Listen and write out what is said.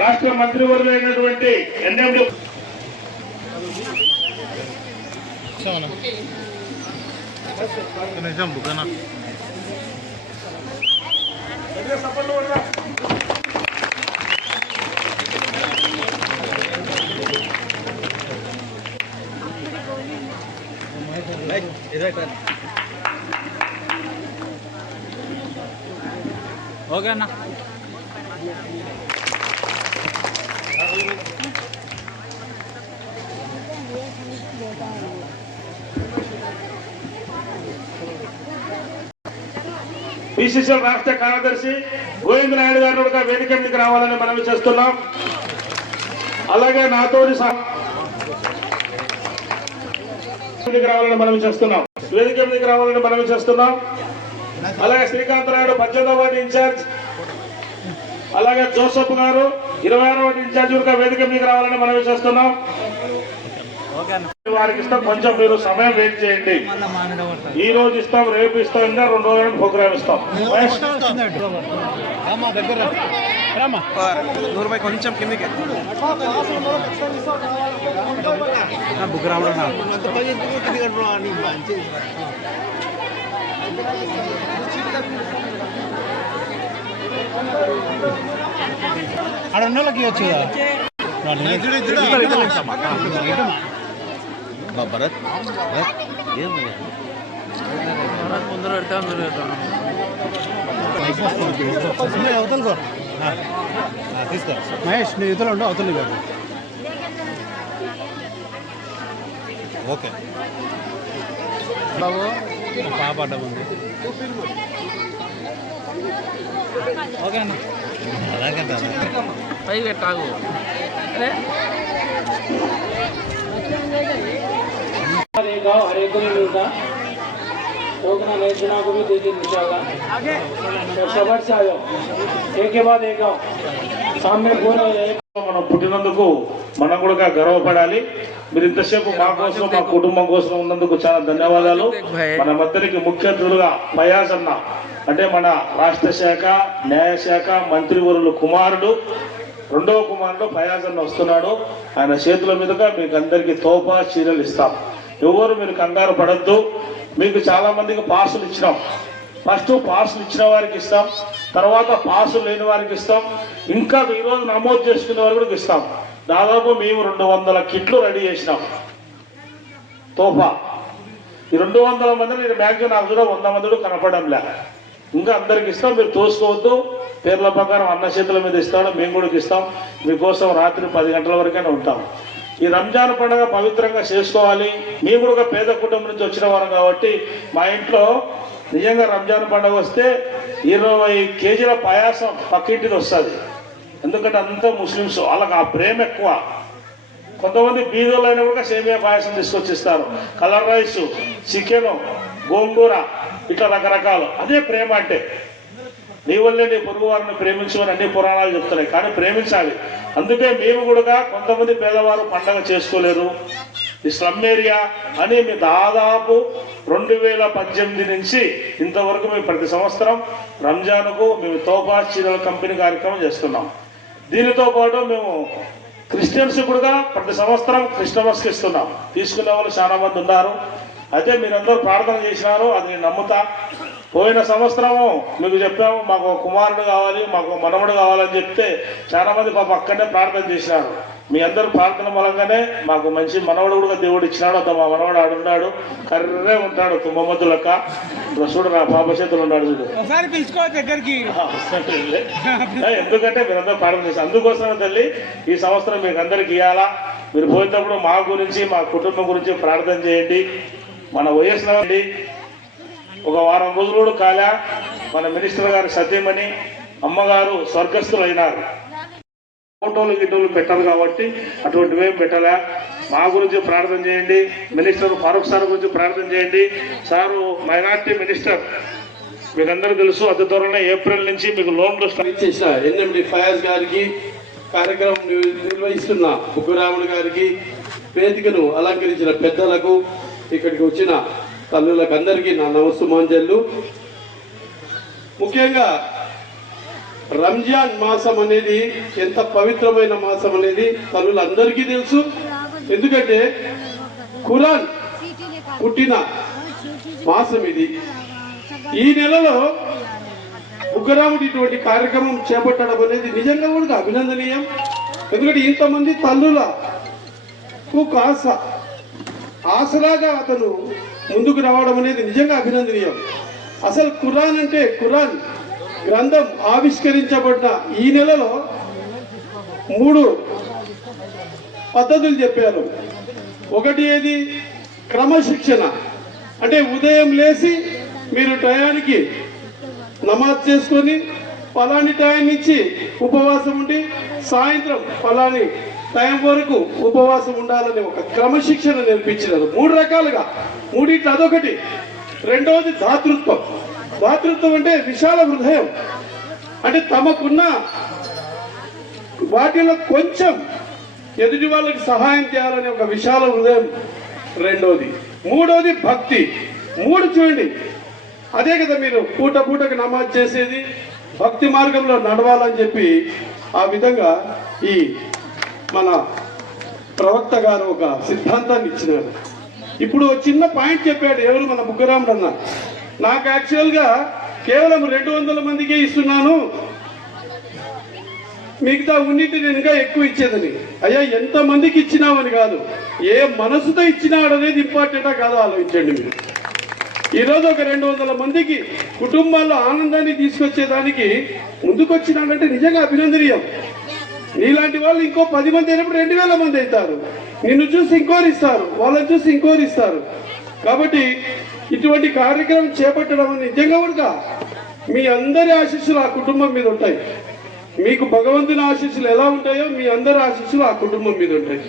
రాష్ట్ర మంత్రివర్యులైనటువంటి NMD okay అన్న. పిసిసిఎల్ రాష్ట్ర కార్యదర్శి గోవింద నాయుడు గారు కూడా వేదిక మీదకి రావాలని మనవి చేస్తున్నాం. అలాగే నాతోటి రావాలని మనవి చేస్తున్నాం. వేదిక మీదకి రావాలని మనవి చేస్తున్నాం. అలాగే శ్రీకాంత్ నాయుడు 18వ వార్డు ఇన్ఛార్జ్, అలాగే జోసఫ్ గారు 26వ వార్డు ఇన్ఛార్జ్ కూడా వేదిక మీదకి రావాలని మనవి చేస్తున్నాం. వారికి ఇస్తాం, కొంచెం మీరు సమయం వెయిట్ చేయండి. ఈ రోజు ఇస్తాం, రేపు ఇస్తాం, ఇంకా 2 రోజులకు ప్రోగ్రామ్ ఇస్తాం. కొంచెం కిందకి బుక్ రావడం ఆడ ఉన్నోళ్ళకి ఇవ్వచ్చు భరత్ ముందర పెడతా అవతల తీసుకో మహేష్, నీ యువతలో ఉండవు, అవతల కాదు. ఓకే బాబు, పాప అడ్డం ఉంది. ఓకే అన్న, అలాగే పై పెట్టాగు. हर एक को नहीं मिलता, टोकना नहीं चुना को भी दे दी इंशाल्लाह। तो सबर से आ जाओ, एक के बाद एक आओ, सामने पूरा हो जाए. మనం పుట్టినందుకు మనం కూడా గర్వపడాలి. మీరు ఇంతసేపు మా కోసం, మా కుటుంబం కోసం ఉన్నందుకు చాలా ధన్యవాదాలు. మన మధ్యనికి ముఖ్య అతిథులుగా ఫయాజ్ అన్న, అంటే మన రాష్ట్ర శాఖ న్యాయశాఖ మంత్రివర్యులు కుమారుడు, 2వ కుమారుడు ఫయాజ్ అన్న వస్తున్నాడు. ఆయన చేతుల మీదుగా మీకు అందరికీ తోపా చీరలు ఇస్తాం. ఎవరు మీరు కంగారు పడద్దు. మీకు చాలా మందికి పాసులు ఇచ్చినాం. ఫస్ట్ పాసులు ఇచ్చిన వారికి ఇస్తాం, తర్వాత పాసులు లేని వారికి ఇస్తాం, ఇంకా ఈరోజు నమోదు చేసుకునే వారికి కూడా ఇస్తాం. దాదాపు మేము 200 కిట్లు రెడీ చేసినాం తోఫా. ఈ 200 మంది నేను మ్యాక్సిమం నాకు కూడా 100 మంది కనపడంలే. ఇంకా అందరికి ఇస్తాం, మీరు తోసుకోవద్దు. పేర్ల ప్రకారం అన్న చేతుల మీద ఇస్తాడు, మేము కూడా ఇస్తాం. మీకోసం రాత్రి 10 గంటల వరకైనా ఉంటాం. ఈ రంజాన్ పండుగ పవిత్రంగా చేసుకోవాలి. మేము కూడా పేద కుటుంబం నుంచి వచ్చిన వారం కాబట్టి మా ఇంట్లో నిజంగా రంజాన్ పండుగ వస్తే 20 కేజీల పాయాసం పక్కింటిది వస్తుంది. ఎందుకంటే అంతా ముస్లిమ్స్, వాళ్ళకి ఆ ప్రేమ ఎక్కువ. కొంతమంది బీదోళ్ళైనా కూడా సేమియా పాయసం తీసుకొచ్చిస్తారు, కలర్ రైస్, చికెన్, గోంగూర, ఇట్లా రకరకాలు. అదే ప్రేమ అంటే. నీ వల్లే నీ పొరుగు వారిని ప్రేమించమని అన్ని పురాణాలు చెప్తున్నాయి, కానీ ప్రేమించాలి. అందుకే మేము కూడా కొంతమంది పేదవారు పండగ చేసుకోలేరు. ఈ స్లమ్ ఏరియా అని మీ దాదాపు 2018 నుంచి ఇంతవరకు మేము ప్రతి సంవత్సరం రంజాన్కు మేము తోఫా చీరల కంపెనీ కార్యక్రమం చేస్తున్నాం. దీనితో పాటు మేము క్రిస్టియన్స్ కూడా ప్రతి సంవత్సరం క్రిస్టమస్కి ఇస్తున్నాం. తీసుకునే వాళ్ళు చాలా మంది ఉన్నారు. అయితే మీరందరూ ప్రార్థన చేసినారు, అది నేను నమ్ముతా. పోయిన సంవత్సరము మీకు చెప్పాము, మాకు కుమారుడు కావాలి, మాకు మనవడు కావాలని చెప్తే చాలా మంది పాప అక్కడనే ప్రార్థన చేసినారు. మీ అందరూ ప్రార్థన మూలంగానే మాకు మంచి మనవడు కూడా దేవుడు ఇచ్చినాడు. అంత మా మనవడు ఆడున్నాడు, కర్రే ఉంటాడు, తుమ్మమ్మద్దు లెక్క. చూడు నా పాప చేతులు ఉన్నాడు, చూడు. ఎందుకంటే మీరందరూ ప్రార్థన చేశారు. అందుకోసమే తల్లి ఈ సంవత్సరం మీకు అందరికి ఇవ్వాలా. మీరు పోయేటప్పుడు మా గురించి, మా కుటుంబం గురించి ప్రార్థన చేయండి. మన వయస్సులో ఒక వారం రోజులు కూడా కాలే మన మినిస్టర్ గారు సత్యమని అమ్మగారు స్వర్గస్థులు అయినారు. ఫోటోలు గిటోలు పెట్టారు కాబట్టి అటువంటివి ఏం పెట్టలే. మా గురించి ప్రార్థన చేయండి. మినిస్టర్ ఫారూక్ సార్ గురించి ప్రార్థన చేయండి. సారు మైనార్టీ మినిస్టర్, మీకు అందరూ తెలుసు. అతి త్వరలో ఏప్రిల్ నుంచి మీకు లోన్లు స్టార్ట్ చేసిన ఎన్ఎండి ఫయాజ్ గారికి, కార్యక్రమం నిర్వహిస్తున్న బుగ్గురాముడు గారికి, వేదికను అలంకరించిన పెద్దలకు, ఇక్కడికి వచ్చిన తల్లులకు అందరికీ నా నమస్సుమాంజలు. ముఖ్యంగా రంజాన్ మాసం అనేది ఎంత పవిత్రమైన మాసం అనేది తల్లులందరికీ తెలుసు. ఎందుకంటే ఖురాన్ పుట్టిన మాసం ఇది. ఈ నెలలో బుగ్గరాముడు ఇటువంటి కార్యక్రమం చేపట్టడం అనేది నిజంగా కూడా అభినందనీయం. ఎందుకంటే ఇంతమంది తల్లులకు ఆసరాగా అతను ముందుకు రావడం అనేది నిజంగా అభినందనీయం. అసలు ఖురాన్ అంటే ఖురాన్ గ్రంథం ఆవిష్కరించబడిన ఈ నెలలో 3 పద్ధతులు చెప్పారు. ఒకటి ఏది? క్రమశిక్షణ. అంటే ఉదయం లేచి మీరు టయానికి నమాజ్ చేసుకొని పలాని టైం నుంచి ఉపవాసం ఉండి సాయంత్రం పలాని టైం వరకు ఉపవాసం ఉండాలని ఒక క్రమశిక్షణ నేర్పించినారు. 3 రకాలుగా. మూడిట్లో అదొకటి. రెండవది దాతృత్వం. దాతృత్వం అంటే విశాల హృదయం. అంటే తమకున్న వాటిలో కొంచెం ఎదుటి వాళ్ళకి సహాయం చేయాలనే ఒక విశాల హృదయం రెండోది. మూడోది భక్తి. 3 చూడండి. అదే కదా మీరు పూటకు నమాజ్ చేసేది, భక్తి మార్గంలో నడవాలని చెప్పి ఆ విధంగా ఈ మన ప్రవక్త గారు ఒక సిద్ధాంతాన్ని ఇచ్చినారు. ఇప్పుడు చిన్న పాయింట్ చెప్పాడు ఎవరు? మన బుగ్గరాముడు అన్న. నాకు యాక్చువల్గా కేవలం 200 మందికే ఇస్తున్నాను, మిగతా ఉన్నిటి నేను ఇంకా ఎక్కువ ఇచ్చేదని. అయ్యా, ఎంత మందికి ఇచ్చినామని కాదు, ఏ మనసుతో ఇచ్చినాడు అనేది ఇంపార్టెంటా కాదో ఆలోచించండి మీరు. ఈరోజు ఒక 200 మందికి కుటుంబాల్లో ఆనందాన్ని తీసుకొచ్చేదానికి ముందుకొచ్చినాడంటే నిజంగా అభినందనీయం. నీలాంటి వాళ్ళు ఇంకో 10 మంది అయినప్పుడు 2000 మంది అవుతారు. నిన్ను చూసి ఇంకోరు ఇస్తారు, వాళ్ళని చూసి ఇంకోరు ఇస్తారు. కాబట్టి ఇటువంటి కార్యక్రమం చేపట్టడం నిజంగా కూడా మీ అందరి ఆశీస్సులు ఆ కుటుంబం మీద ఉంటాయి. మీకు భగవంతుని ఆశీస్సులు ఎలా ఉంటాయో మీ అందరి ఆశీస్సులు ఆ కుటుంబం మీద ఉంటాయి.